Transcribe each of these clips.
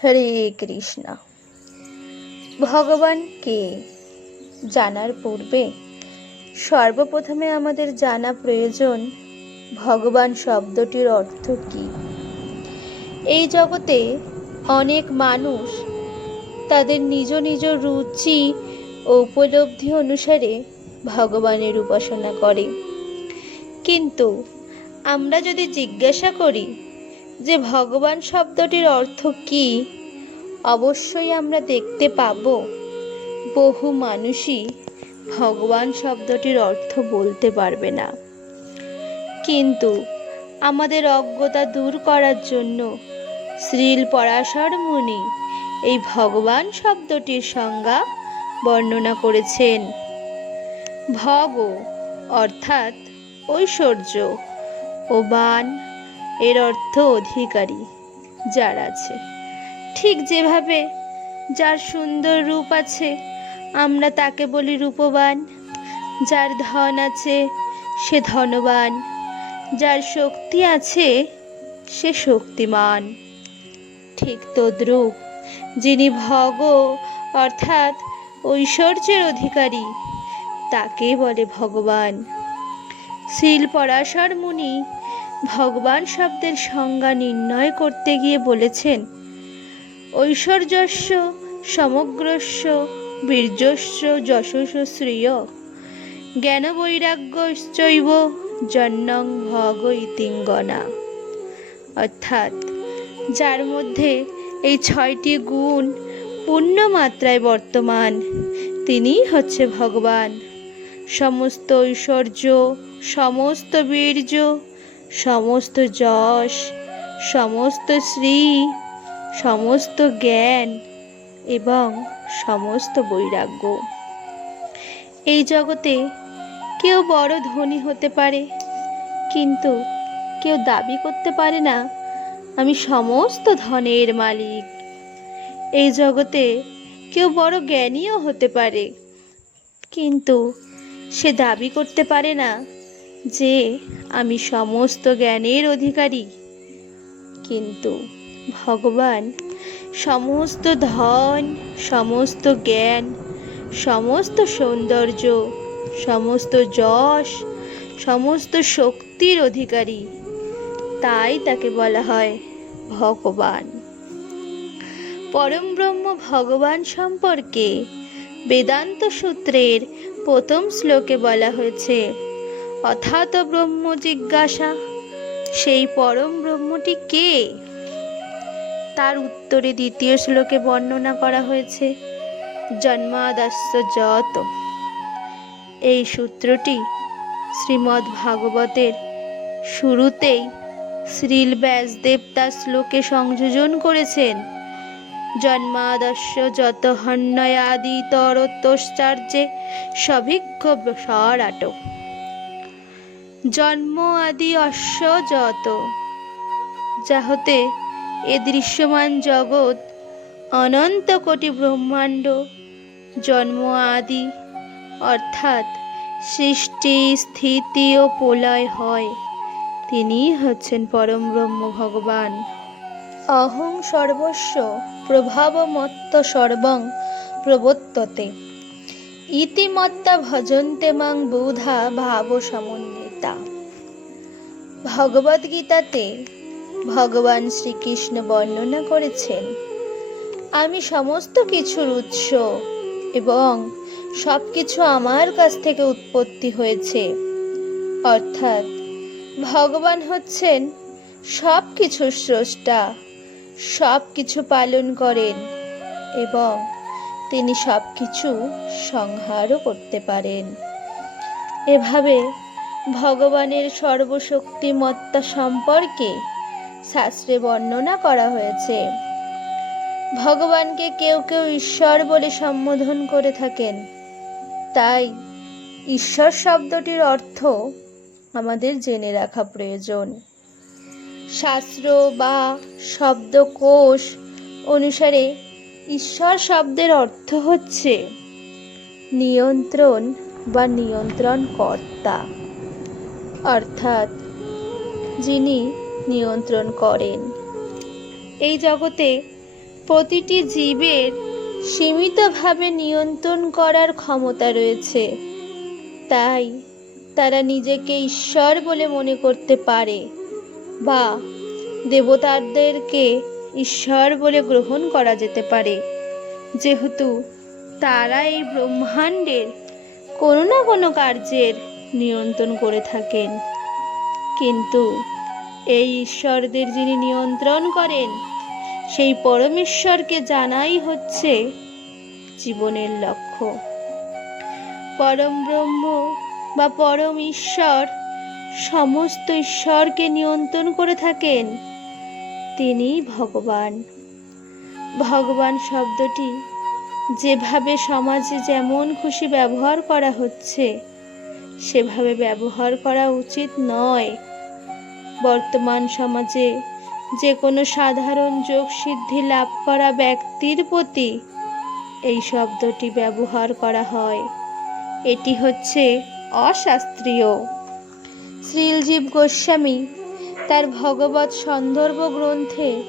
হরে কৃষ্ণ। ভগবানকে জানার পূর্বে সর্বপ্রথমে আমাদের জানা প্রয়োজন ভগবান শব্দটির অর্থ কী। এই জগতে অনেক মানুষ তাদের নিজ নিজ রুচি ও উপলব্ধি অনুসারে ভগবানের উপাসনা করে, কিন্তু আমরা যদি জিজ্ঞাসা করি যে ভগবান শব্দটির অর্থ কী, অবশ্যই আমরা দেখতে পাব বহু মানুষই ভগবান শব্দটির অর্থ বলতে পারবে না। কিন্তু আমাদের অজ্ঞতা দূর করার জন্য শ্রীল পরাশর মুনি এই ভগবান শব্দটির সংজ্ঞা বর্ণনা করেছেন। ভগ অর্থাৎ ঐশ্বর্য ও বান এর অর্থ অধিকারী, যার আছে। ঠিক যেভাবে যার সুন্দর রূপ আছে আমরা তাকে বলি রূপবান, যার ধন আছে সে ধনবান, যার শক্তি আছে সে শক্তিমান। ঠিক তদ্রূপ যিনি ভগ অর্থাৎ ঐশ্বর্যের অধিকারী তাকে বলে ভগবান। শ্রীল পরাশর মুনি ভগবান শব্দের সংজ্ঞা নির্ণয় করতে গিয়ে বলেছেন, ঐশ্বর্যস্য সমগ্রস্য বীর্যস্য যশস্য শ্রিয় জ্ঞান বৈরাগ্যশ্চৈব জন্যং ভগ ইতিঙ্গনা। অর্থাৎ যার মধ্যে এই 6টি গুণ পূর্ণ মাত্রায় বর্তমান তিনিই হচ্ছে ভগবান। সমস্ত ঐশ্বর্য, সমস্ত বীর্য, সমস্ত যশ, সমস্ত শ্রী, সমস্ত জ্ঞান এবং সমস্ত বৈরাগ্য। এই জগতে কেউ বড় ধনী হতে পারে, কিন্তু কেউ দাবি করতে পারে না আমি সমস্ত ধনের মালিক। এই জগতে কেউ বড় জ্ঞানীও হতে পারে, কিন্তু সে দাবি করতে পারে না যে আমি সমস্ত জ্ঞানের অধিকারী। কিন্তু ভগবান সমস্ত ধন, সমস্ত জ্ঞান, সমস্ত সৌন্দর্য, সমস্ত যশ, সমস্ত শক্তির অধিকারী, তাই তাকে বলা হয় ভগবান। পরম ব্রহ্ম ভগবান সম্পর্কে বেদান্ত সূত্রের প্রথম শ্লোকে বলা হয়েছে অথাত ব্রহ্ম জিজ্ঞাসা। সেই পরম ব্রহ্মটি কে? তার উত্তরে দ্বিতীয় শ্লোকে বর্ণনা করা হয়েছে জন্মাদস্য যত। এই সূত্রটি শ্রীমদ্ ভাগবতের শুরুতেই শ্রীল ব্যাসদেব তার শ্লোকে সংযোজন করেছেন জন্মাদস্য যত হন্যয়াদি তরতশ্চার্যে সভিজ্ঞ সরাট। জন্ম আদি অশ্ব যত, যা হতে এ দৃশ্যমান জগৎ অনন্ত কোটি ব্রহ্মাণ্ড জন্ম আদি অর্থাৎ সৃষ্টি, স্থিতি ও প্রলয় হয়, তিনিই হচ্ছেন পরম ব্রহ্ম ভগবান। অহং সর্বস্ব প্রভাবমত্ত সর্বং প্রবর্ততে ইতি মত্তা ভজন্তে মাং বুধা ভাব সমন্বিতা। ভগবদ্গীতাতে ভগবান শ্রীকৃষ্ণ বর্ণনা করেছেন আমি সমস্ত কিছুর উৎস এবং সব কিছু আমার কাছ থেকে উৎপত্তি হয়েছে। অর্থাৎ ভগবান হচ্ছেন সব কিছুর স্রষ্টা, সব কিছু পালন করেন এবং তিনি সব কিছু সংহারও করতে পারেন। এভাবে ভগবানের সর্বশক্তিমত্তা সম্পর্কে শাস্ত্রে বর্ণনা করা হয়েছে। ভগবানকে কেউ কেউ ঈশ্বর বলে সম্বোধন করে থাকেন, তাই ঈশ্বর শব্দটির অর্থ আমাদের জেনে রাখা প্রয়োজন। শাস্ত্র বা শব্দকোষ অনুসারে ঈশ্বর শব্দের অর্থ হচ্ছে নিয়ন্ত্রণ বা নিয়ন্ত্রণকর্তা, অর্থাৎ যিনি নিয়ন্ত্রণ করেন। এই জগতে প্রতিটি জীবের সীমিতভাবে নিয়ন্ত্রণ করার ক্ষমতা রয়েছে, তাই তারা নিজেকে ঈশ্বর বলে মনে করতে পারে বা দেবতাদেরকে ঈশ্বর বলে গ্রহণ করা যেতে পারে, যেহেতু তারা এই ব্রহ্মাণ্ডের কোনো না কোনো কার্যের নিয়ন্ত্রণ করে থাকেন। কিন্তু এই ঈশ্বরদের যিনি নিয়ন্ত্রণ করেন, সেই পরমেশ্বরকে জানাই হচ্ছে জীবনের লক্ষ্য। পরম ব্রহ্ম বা পরম ঈশ্বর সমস্ত ঈশ্বরকে নিয়ন্ত্রণ করে থাকেন, তিনিই ভগবান। ভগবান শব্দটি যেভাবে সমাজে যেমন খুশি ব্যবহার করা হচ্ছে, সেভাবে ব্যবহার করা উচিত নয়। বর্তমান সমাজে যে কোনো সাধারণ যোগ সিদ্ধি লাভ করা ব্যক্তির প্রতি এই শব্দটি ব্যবহার করা হয়, এটি হচ্ছে অশাস্ত্রীয়। শ্রীলজীব গোস্বামী তার ভগবৎ সন্দর্ভ গ্রন্থে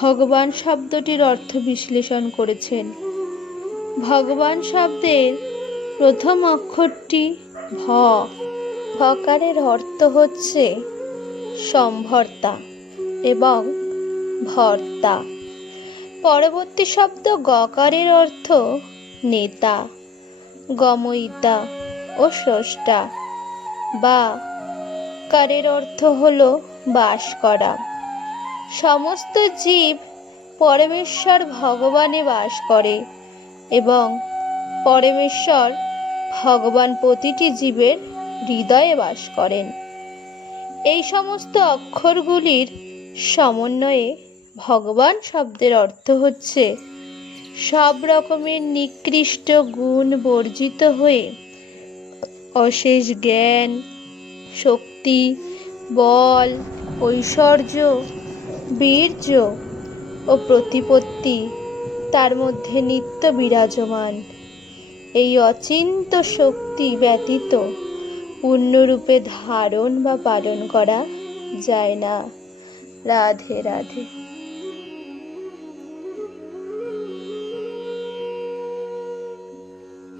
ভগবান শব্দটির অর্থ বিশ্লেষণ করেছেন। ভগবান শব্দের প্রথম অক্ষরটি ভ। ভকারের অর্থ হচ্ছে সম্ভর্তা এবং ভর্তা। পরবর্তী শব্দ গকারের অর্থ নেতা, গময়িতা ও স্রষ্টা, বা কারের অর্থ হল বাস করা। সমস্ত জীব পরমেশ্বর ভগবানে বাস করে এবং পরমেশ্বর ভগবান প্রতিটি জীবের হৃদয়ে বাস করেন। এই সমস্ত অক্ষরগুলির সমন্বয়ে ভগবান শব্দের অর্থ হচ্ছে সব রকমের নিকৃষ্ট গুণ বর্জিত হয়ে অশেষ জ্ঞান, শক্তি, বল, ঐশ্বর্য, বীর্য ও প্রতিপত্তি তার মধ্যে নিত্য বিরাজমান। এই অচিন্ত শক্তি ব্যতীত পূর্ণরূপে ধারণ বা পালন করা যায় না। রাধে রাধে।